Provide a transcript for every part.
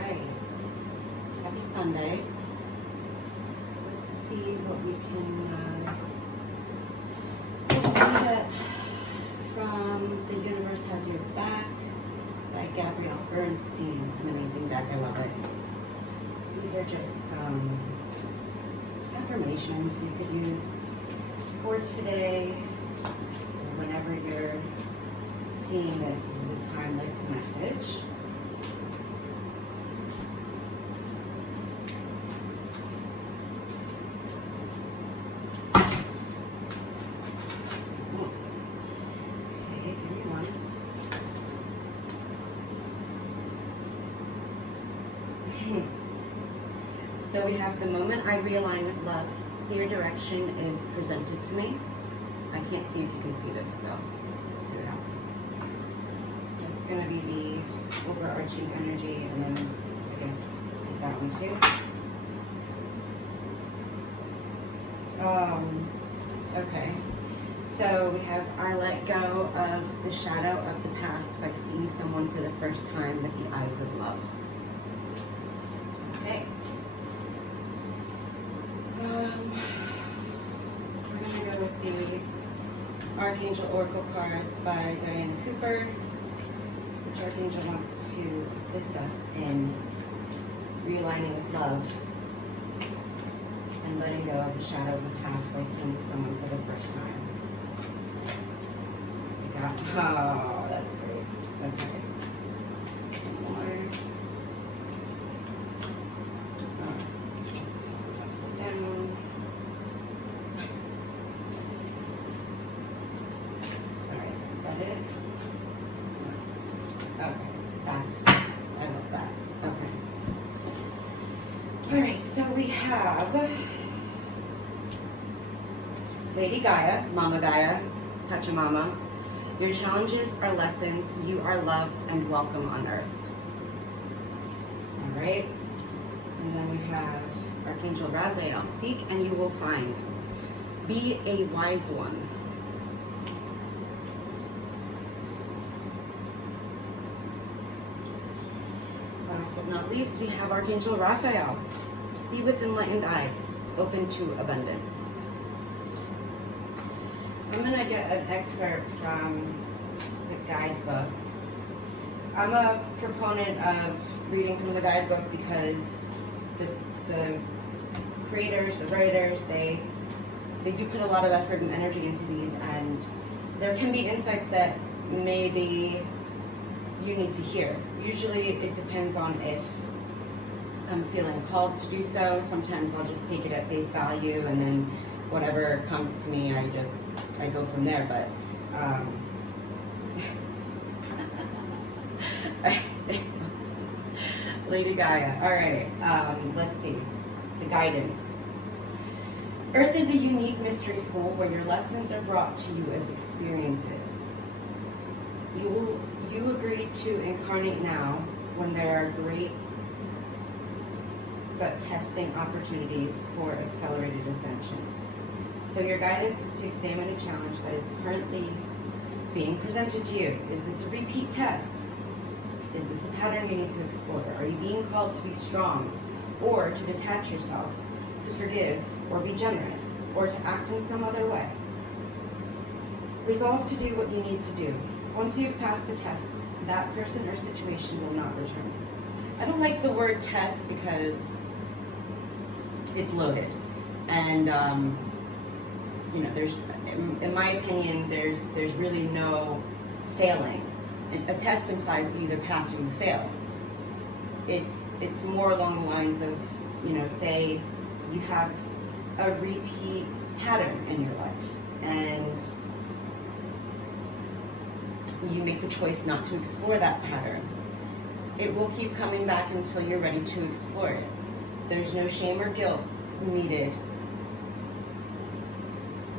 right. Happy Sunday. Let's see what we can get from The Universe Has Your Back by Gabrielle Bernstein. An amazing deck. I love it. These are just some affirmations you could use for today. Whenever you're seeing this is a timeless message. Okay, give me one. So we have the moment I realign with love, clear direction is presented to me. I can't see if you can see this, so let's see what happens. That's going to be the overarching energy, and then I guess take that one too. Okay, so we have our let go of the shadow of the past by seeing someone for the first time with the eyes of love. Okay. We're going to go with the Archangel Oracle cards by Diana Cooper, which Archangel wants to assist us in realigning with love and letting go of the shadow of the past by seeing someone for the first time. Oh, that's great. Okay. One more. Upside down. Alright, is that it? Okay, I love that. Okay. Alright, so we have Lady Gaia, Mama Gaia, Pachamama. Your challenges are lessons. You are loved and welcome on earth. All right. And then we have Archangel Raziel. Seek and you will find. Be a wise one. Last but not least, we have Archangel Raphael. See with enlightened eyes. Open to abundance. I'm going to get an excerpt from the guidebook. I'm a proponent of reading from the guidebook because the creators, the writers, they do put a lot of effort and energy into these, and there can be insights that maybe you need to hear. Usually it depends on if I'm feeling called to do so. Sometimes I'll just take it at face value, and then whatever comes to me, I go from there. But Lady Gaia. All right, let's see. The guidance. Earth is a unique mystery school where your lessons are brought to you as experiences. You agreed to incarnate now when there are great but testing opportunities for accelerated ascension. So your guidance is to examine a challenge that is currently being presented to you. Is this a repeat test? Is this a pattern you need to explore? Are you being called to be strong, or to detach yourself, to forgive, or be generous, or to act in some other way? Resolve to do what you need to do. Once you've passed the test, that person or situation will not return. I don't like the word test because it's loaded. And there's, in my opinion, there's really no failing. A test implies you either pass or you fail. It's more along the lines of, say you have a repeat pattern in your life, and you make the choice not to explore that pattern. It will keep coming back until you're ready to explore it. There's no shame or guilt needed,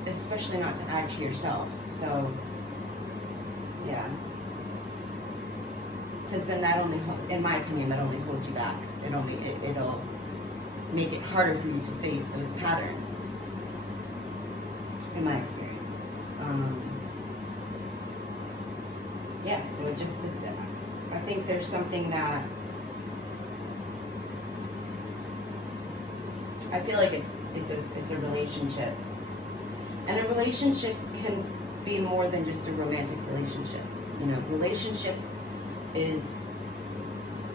especially not to add to yourself. So, yeah. Because then that only, in my opinion, that only holds you back. It'll make it harder for you to face those patterns, in my experience. Yeah, so just, I think there's something that I feel like it's a relationship, and a relationship can be more than just a romantic relationship. You know, relationship is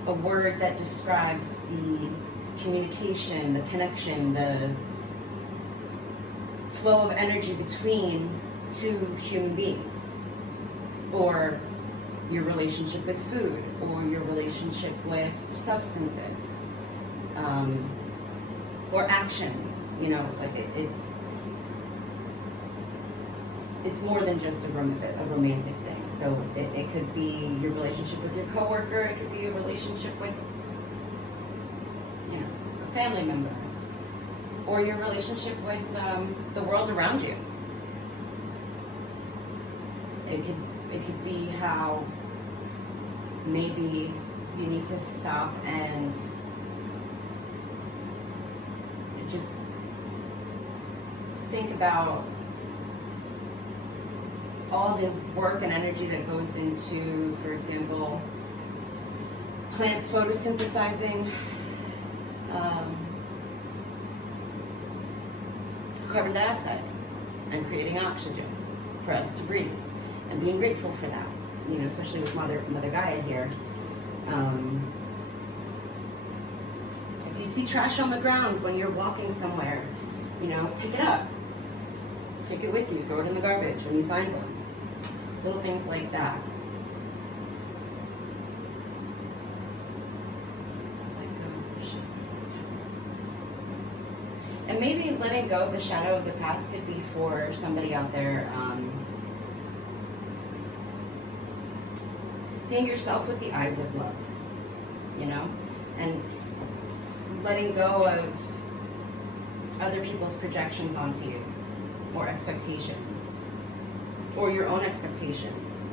a word that describes the communication, the connection, the flow of energy between two human beings, or your relationship with food, or your relationship with substances, or actions. You know, like it's more than just a romantic thing. So it could be your relationship with your coworker. It could be a relationship with, you know, a family member, or your relationship with the world around you. It could be how maybe you need to stop and just think about all the work and energy that goes into, for example, plants photosynthesizing carbon dioxide and creating oxygen for us to breathe, and being grateful for that. You know, especially with Mother Gaia here. If you see trash on the ground when you're walking somewhere, you know, pick it up, take it with you, throw it in the garbage when you find one. Little things like that. And maybe letting go of the shadow of the past could be for somebody out there, seeing yourself with the eyes of love, you know, and letting go of other people's projections onto you, or expectations, or your own expectations.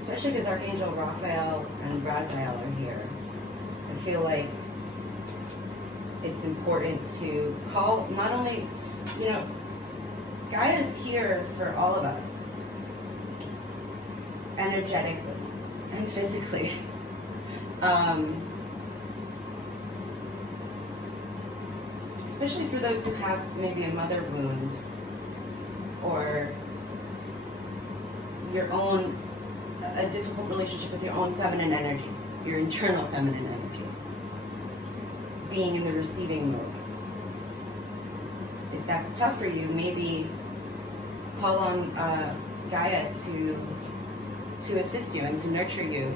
Especially because Archangel Raphael and Raziel are here. I feel like it's important to call, not only, you know, Gaia's here for all of us, energetically and physically. Especially for those who have maybe a mother wound, or a difficult relationship with your own feminine energy, your internal feminine energy, being in the receiving mode. If that's tough for you, maybe call on Gaia to assist you and to nurture you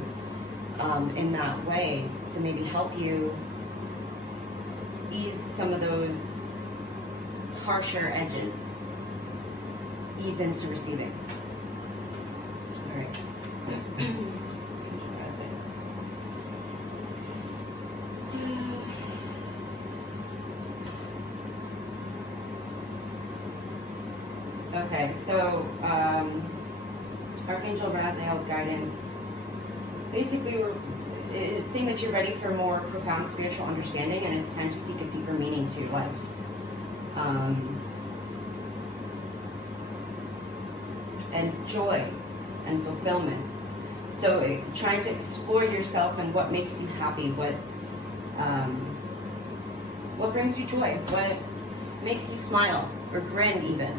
in that way, to maybe help you ease some of those harsher edges, ease into receiving. All right. Okay, so Archangel Raziel's guidance, basically it seems that you're ready for more profound spiritual understanding, and it's time to seek a deeper meaning to your life. And joy and fulfillment. So trying to explore yourself and what makes you happy, what brings you joy, what makes you smile or grin even.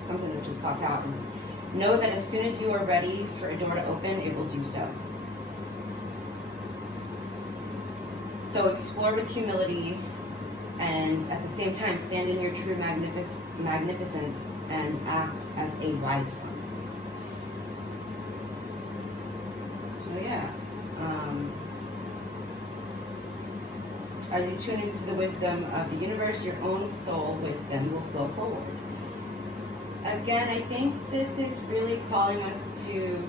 Something that just popped out is, know that as soon as you are ready for a door to open, it will do so. So explore with humility, and at the same time stand in your true magnificence and act as a wise one. So yeah, as you tune into the wisdom of the universe, your own soul wisdom will flow forward. Again, I think this is really calling us to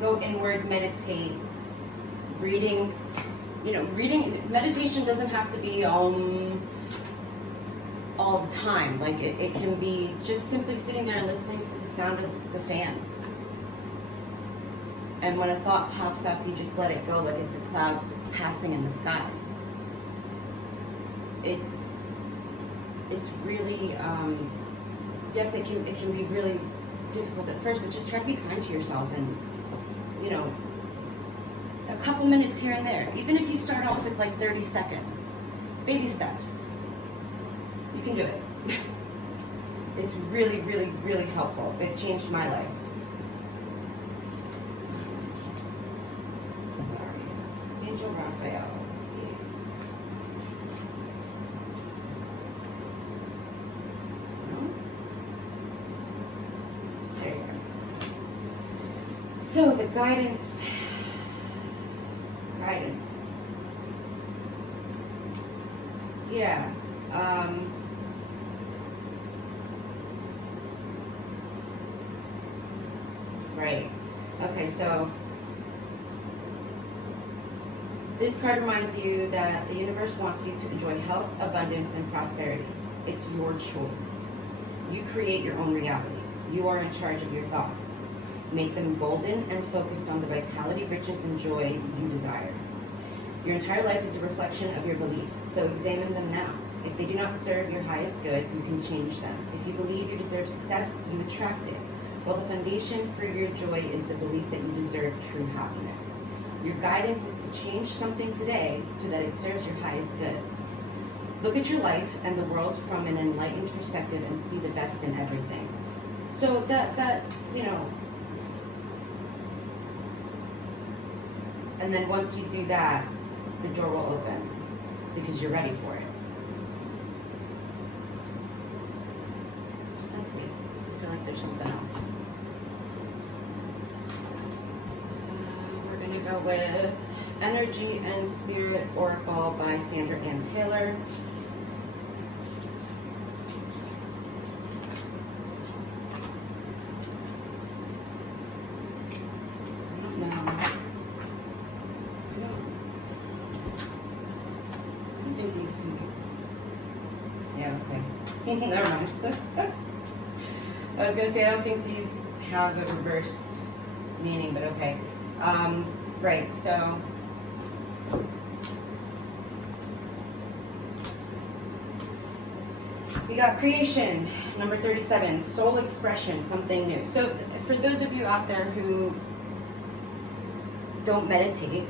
go inward, meditate, reading. Meditation doesn't have to be all the time. Like it can be just simply sitting there and listening to the sound of the fan. And when a thought pops up, you just let it go like it's a cloud passing in the sky. it's really, yes, it can be really difficult at first, but just try to be kind to yourself, and a couple minutes here and there. Even if you start off with like 30 seconds, baby steps, you can do it. It's really, really, really helpful. It changed my life. Angel Raphael, let's see. There you go. So the guidance. Yeah. Right. Okay, so this card reminds you that the universe wants you to enjoy health, abundance, and prosperity. It's your choice. You create your own reality. You are in charge of your thoughts. Make them golden and focused on the vitality, richness, and joy you desire. Your entire life is a reflection of your beliefs, so examine them now. If they do not serve your highest good, you can change them. If you believe you deserve success, you attract it. While the foundation for your joy is the belief that you deserve true happiness. Your guidance is to change something today so that it serves your highest good. Look at your life and the world from an enlightened perspective and see the best in everything. So that and then once you do that, the door will open because you're ready for it. Let's see. I feel like there's something else. We're going to go with Energy and Spirit Oracle by Sandra Ann Taylor. Never mind. I was going to say, I don't think these have a reversed meaning, but okay. Right, so we got creation, number 37, soul expression, something new. So for those of you out there who don't meditate,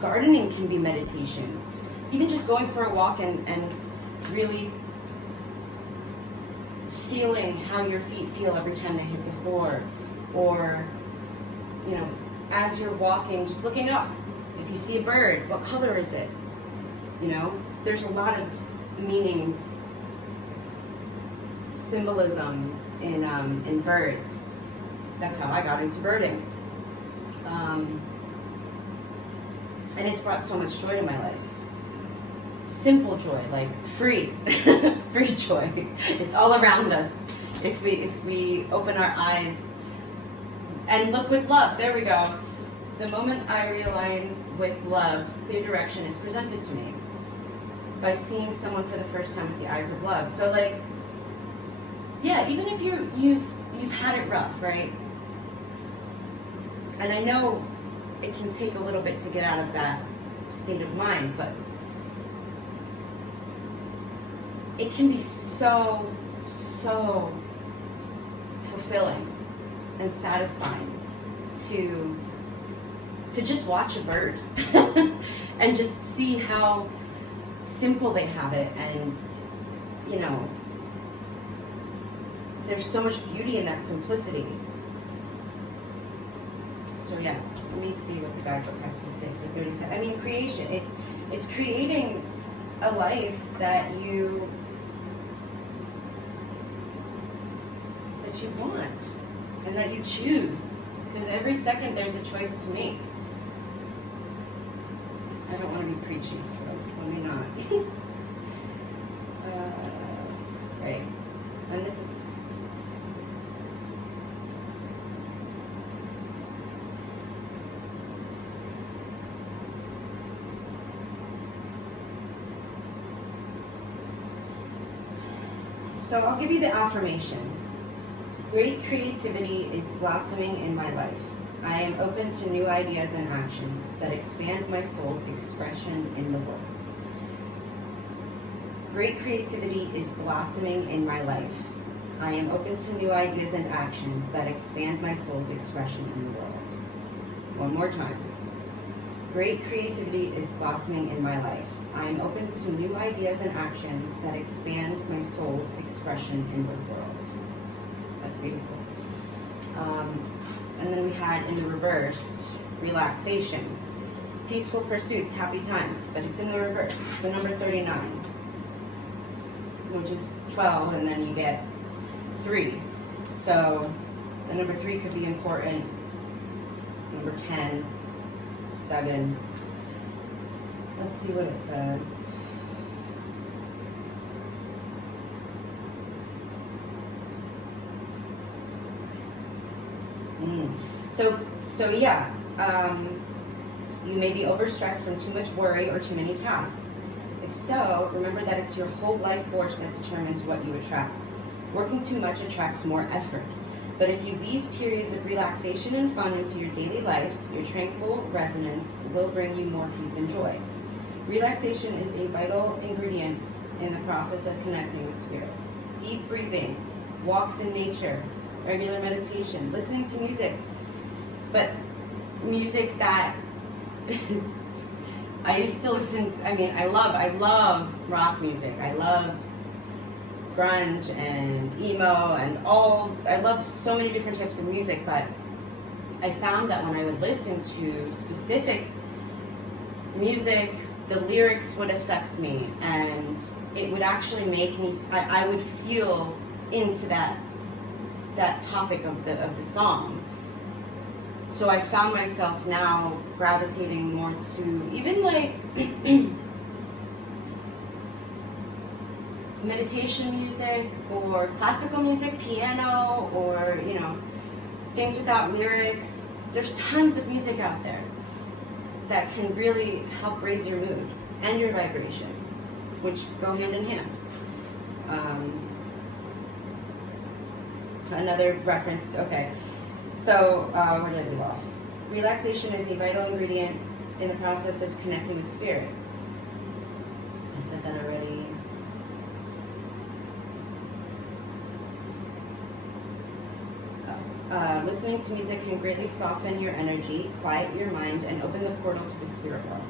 gardening can be meditation. Even just going for a walk and really feeling how your feet feel every time they hit the floor. Or, as you're walking, just looking up. If you see a bird, what color is it? There's a lot of meanings, symbolism in birds. That's how I got into birding. And it's brought so much joy to my life. Simple joy, like free joy. It's all around us if we open our eyes and look with love. There we go. The moment I realign with love, clear direction is presented to me by seeing someone for the first time with the eyes of love. So even if you've had it rough, right? And I know it can take a little bit to get out of that state of mind, but it can be so fulfilling and satisfying to just watch a bird and just see how simple they have it, and there's so much beauty in that simplicity. So yeah, let me see what the guidebook has to say for 37. I mean, creation, it's creating a life that you want and that you choose, because every second there's a choice to make. I don't want to be preachy, so let me not. Right, and this is so I'll give you the affirmation. Great creativity is blossoming in my life. I am open to new ideas and actions that expand my soul's expression in the world. Great creativity is blossoming in my life. I am open to new ideas and actions that expand my soul's expression in the world. One more time. Great creativity is blossoming in my life. I am open to new ideas and actions that expand my soul's expression in the world. That's beautiful. And then we had in the reverse, relaxation. Peaceful pursuits, happy times, but it's in the reverse. It's the number 39, which is 12, and then you get 3. So the number 3 could be important. Number 10, 7. Let's see what it says. So yeah, you may be overstressed from too much worry or too many tasks. If so, remember that it's your whole life force that determines what you attract. Working too much attracts more effort. But if you weave periods of relaxation and fun into your daily life, your tranquil resonance will bring you more peace and joy. Relaxation is a vital ingredient in the process of connecting with spirit. Deep breathing, walks in nature, regular meditation, listening to music, but music that I used to listen to, I love rock music. I love grunge and emo and I love so many different types of music, but I found that when I would listen to specific music, the lyrics would affect me, and it would actually make me, I would feel into that topic of the song. So I found myself now gravitating more to even like meditation music or classical music, piano, or things without lyrics. There's tons of music out there that can really help raise your mood and your vibration, which go hand in hand. Another reference, okay. So, where did I leave off? Relaxation is a vital ingredient in the process of connecting with spirit. I said that already. Listening to music can greatly soften your energy, quiet your mind, and open the portal to the spirit world.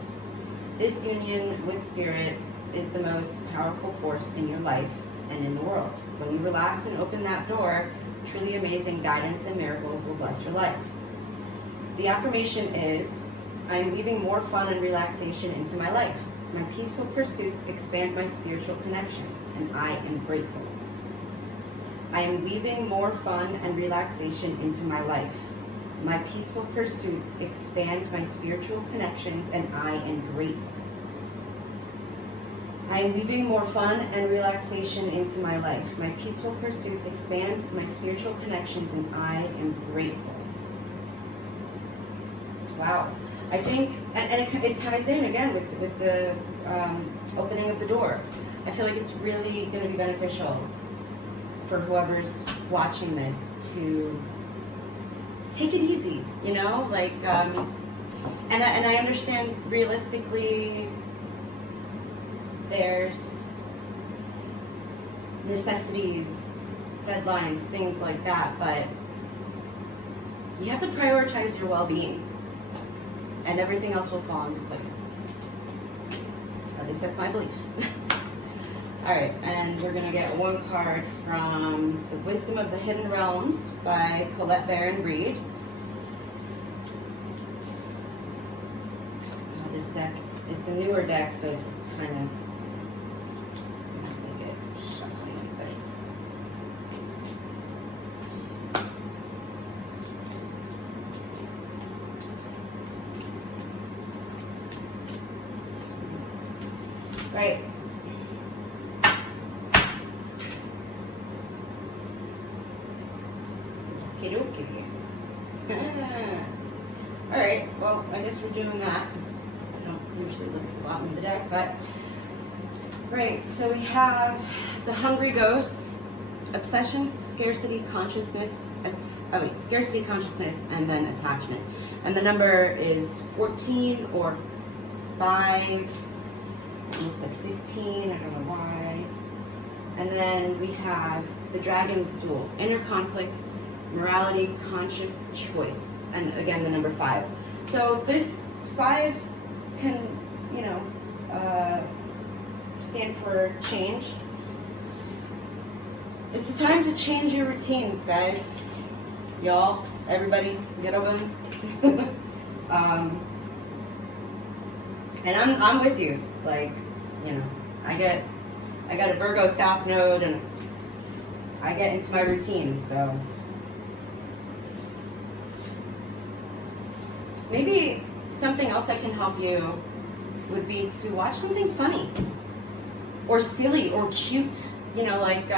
This union with spirit is the most powerful force in your life and in the world. When you relax and open that door, truly amazing guidance and miracles will bless your life. The affirmation is, I am weaving more fun and relaxation into my life. My peaceful pursuits expand my spiritual connections, and I am grateful. I am weaving more fun and relaxation into my life. My peaceful pursuits expand my spiritual connections, and I am grateful. I am weaving more fun and relaxation into my life. My peaceful pursuits expand my spiritual connections, and I am grateful. Wow. I think, and it ties in again with the opening of the door. I feel like it's really going to be beneficial for whoever's watching this to take it easy, and I understand realistically there's necessities, deadlines, things like that, but you have to prioritize your well-being, and everything else will fall into place. At least that's my belief. All right, and we're going to get one card from The Wisdom of the Hidden Realms by Colette Baron Reid. This deck, it's a newer deck, so it's kind of make it shuffling like this. Right. Alright, well, I guess we're doing that because I don't usually look at the bottom of the deck, but right, so we have the Hungry Ghosts, Obsessions, Scarcity, Consciousness, scarcity consciousness, and then attachment. And the number is 14 or 5. I almost said 15, I don't know why. And then we have the Dragon's Duel, inner conflict, morality, conscious choice. And again, the number 5. So this 5 can, stand for change. It's the time to change your routines, guys. Y'all, everybody, get over them. And I'm with you. Like, I got a Virgo South Node, and I get into my routine, so. Maybe something else that can help you would be to watch something funny or silly or cute, like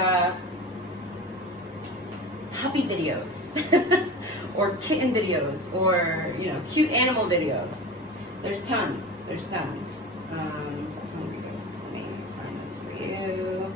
puppy videos or kitten videos or, cute animal videos. There's tons. The Hungry Ghost. Let me find this for you.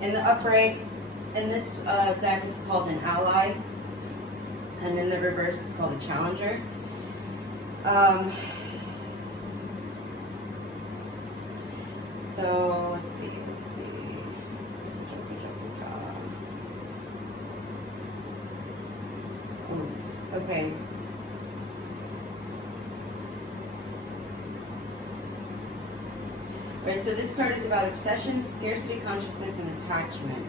In the upright, in this deck, it's called an ally, and in the reverse, it's called a challenger. So let's see. Oh, okay. Right, so this card is about obsession, scarcity consciousness, and attachment.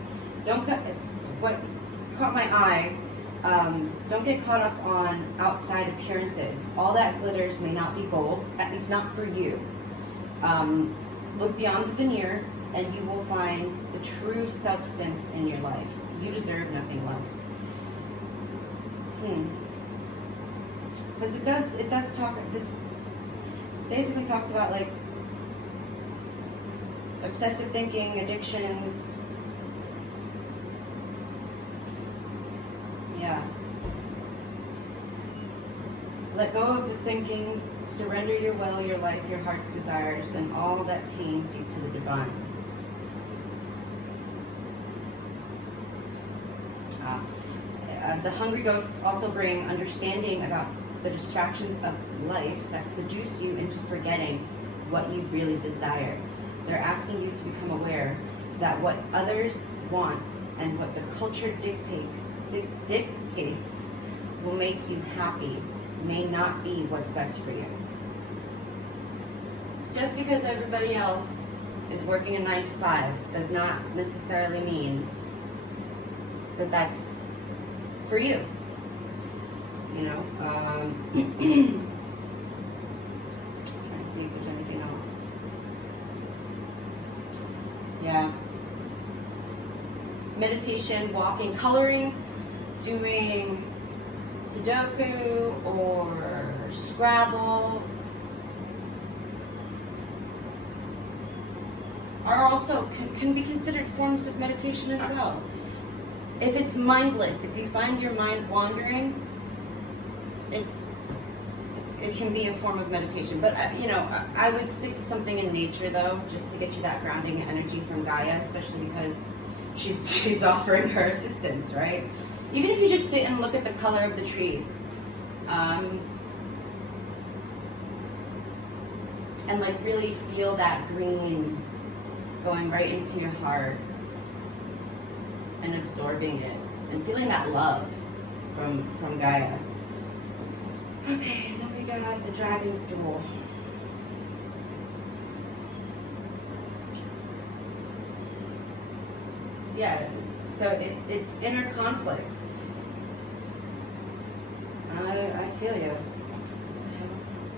What caught my eye, don't get caught up on outside appearances. All that glitters may not be gold, at least not for you. Look beyond the veneer, and you will find the true substance in your life. You deserve nothing less. Because it does talk, this basically talks about like obsessive thinking, addictions. Yeah. Let go of the thinking, surrender your will, your life, your heart's desires, and all that pains you to the divine. The hungry ghosts also bring understanding about the distractions of life that seduce you into forgetting what you really desire. They're asking you to become aware that what others want and what the culture dictates will make you happy may not be what's best for you. Just because everybody else is working a 9 to 5 does not necessarily mean that that's for you. Trying to see if there's anything else. Yeah. Meditation, walking, coloring, doing Sudoku or Scrabble are also can be considered forms of meditation as well. If it's mindless, if you find your mind wandering, it can be a form of meditation. But I would stick to something in nature though, just to get you that grounding energy from Gaia, especially because she's offering her assistance, right? Even if you just sit and look at the color of the trees, and like really feel that green going right into your heart and absorbing it and feeling that love from Gaia. Okay, then we got the Dragon's Duel. Yeah, so it's inner conflict. I feel you.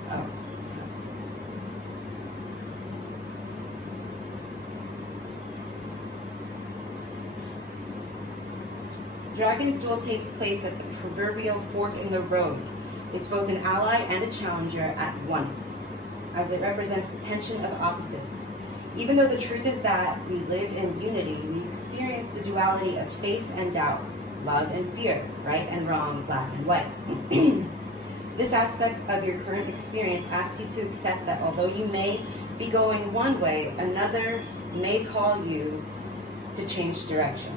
Oh, that's good. Dragon's duel takes place at the proverbial fork in the road. It's both an ally and a challenger at once, as it represents the tension of opposites. Even though the truth is that we live in unity, we experience the duality of faith and doubt, love and fear, right and wrong, black and white. This aspect of your current experience asks you to accept that although you may be going one way, another may call you to change direction.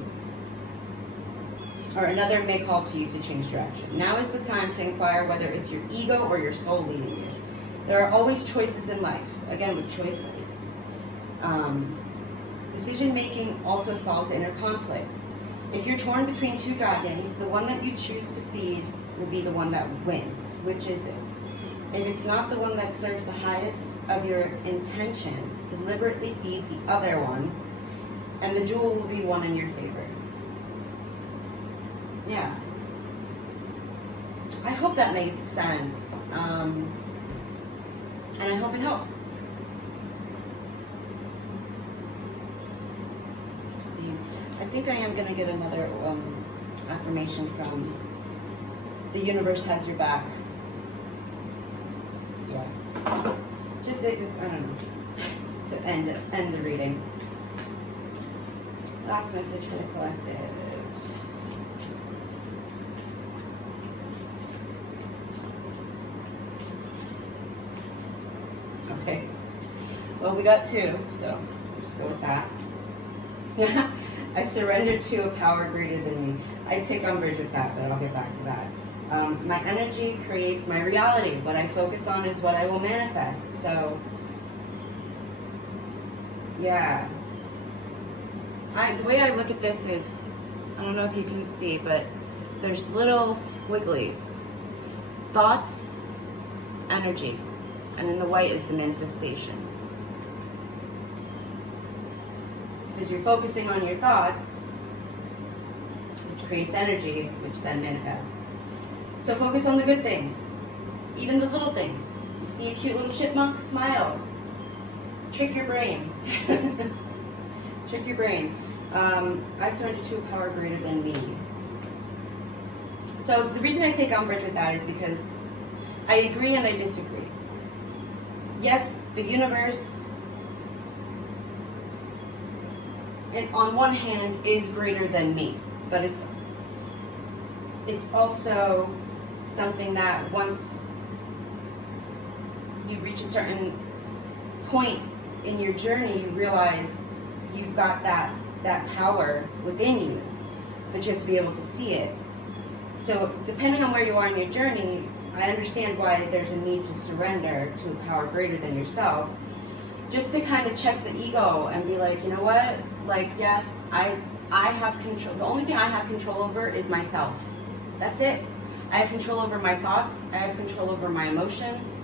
Or another may call to you to change direction. Now is the time to inquire whether it's your ego or your soul leading you. There are always choices in life. Again, with choices. Decision making also solves inner conflict. If you're torn between two dragons, the one that you choose to feed will be the one that wins. Which is it? If it's not the one that serves the highest of your intentions, deliberately feed the other one, and the duel will be won in your favor. Yeah. I hope that made sense. And I hope it helped. See, I think I am going to get another affirmation from the universe has your back. Yeah. Just, I don't know, to end the reading. Last message for the collective. Okay. Well, we got two, so just go with that. I surrender to a power greater than me. I take umbrage with that, but I'll get back to that. My energy creates my reality. What I focus on is what I will manifest. So, yeah. The way I look at this is, I don't know if you can see, but there's little squigglies. Thoughts, energy. And then the white is the manifestation. Because you're focusing on your thoughts, which creates energy, which then manifests. So focus on the good things, even the little things. You see a cute little chipmunk? Smile. Trick your brain. Trick your brain. I surrender to a power greater than me. So the reason I take umbrage with that is because I agree and I disagree. Yes, the universe, on one hand, is greater than me, but it's also something that once you reach a certain point in your journey, you realize you've got that power within you, but you have to be able to see it. So depending on where you are in your journey, I understand why there's a need to surrender to a power greater than yourself, just to kind of check the ego and be like, you know what? Like, yes, I have control. The only thing I have control over is myself. That's it. I have control over my thoughts. I have control over my emotions.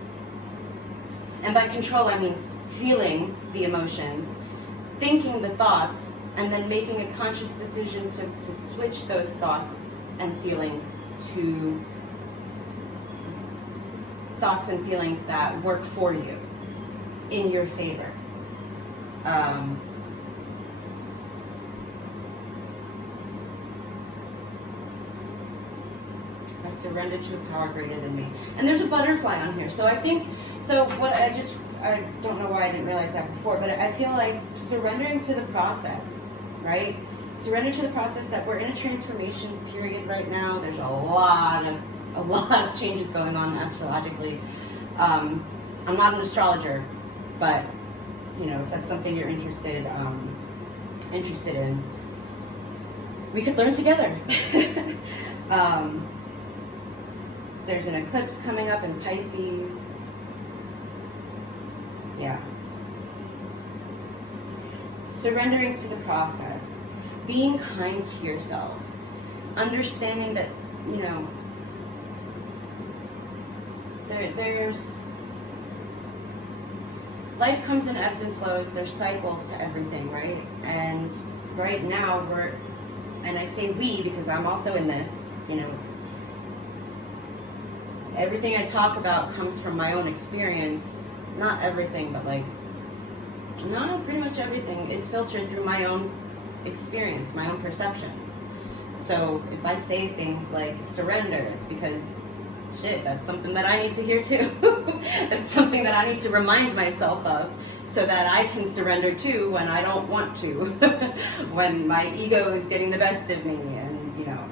And by control, I mean feeling the emotions, thinking the thoughts, and then making a conscious decision to switch those thoughts and feelings to thoughts and feelings that work for you, in your favor. I surrender to a power greater than me. And there's a butterfly on here. So I think, I don't know why I didn't realize that before, but I feel like surrendering to the process, right? Surrender to the process that we're in a transformation period right now. There's a lot of changes going on astrologically. I'm not an astrologer, but you know, if that's something you're interested in, we could learn together. There's an eclipse coming up in Pisces. Yeah. Surrendering to the process. Being kind to yourself. Understanding that, you know, there's life comes in ebbs and flows. There's cycles to everything, right? And right now and I say we because I'm also in this, you know, everything I talk about comes from my own experience. Not everything, but pretty much everything is filtered through my own experience, my own perceptions. So if I say things like surrender, it's because shit, that's something that I need to hear too. That's something that I need to remind myself of so that I can surrender to when I don't want to. When my ego is getting the best of me and, you know,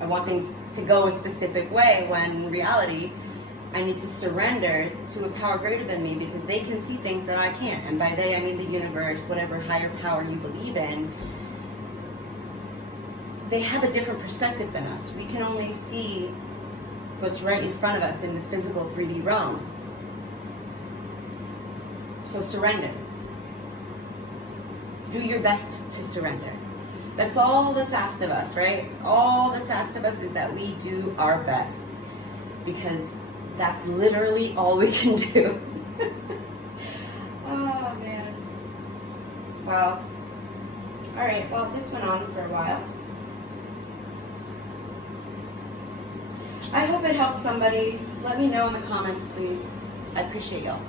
I want things to go a specific way, when in reality I need to surrender to a power greater than me, because they can see things that I can't. And by they, I mean the universe, whatever higher power you believe in. They have a different perspective than us. We can only see what's right in front of us in the physical 3D realm. So surrender. Do your best to surrender. That's all that's asked of us, right? All that's asked of us is that we do our best, because that's literally all we can do. Oh man. Well, all right, well, this went on for a while. I hope it helped somebody. Let me know in the comments, please. I appreciate y'all.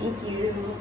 Thank you.